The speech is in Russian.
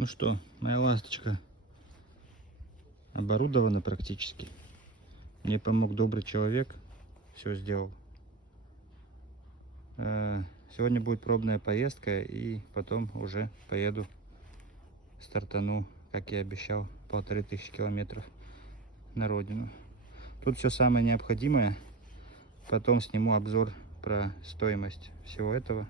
Ну что, моя ласточка оборудована практически. Мне помог добрый человек, все сделал. Сегодня будет пробная поездка, и потом уже поеду, стартану, как и обещал, 1500 километров на родину. Тут все самое необходимое. Потом сниму обзор про стоимость всего этого.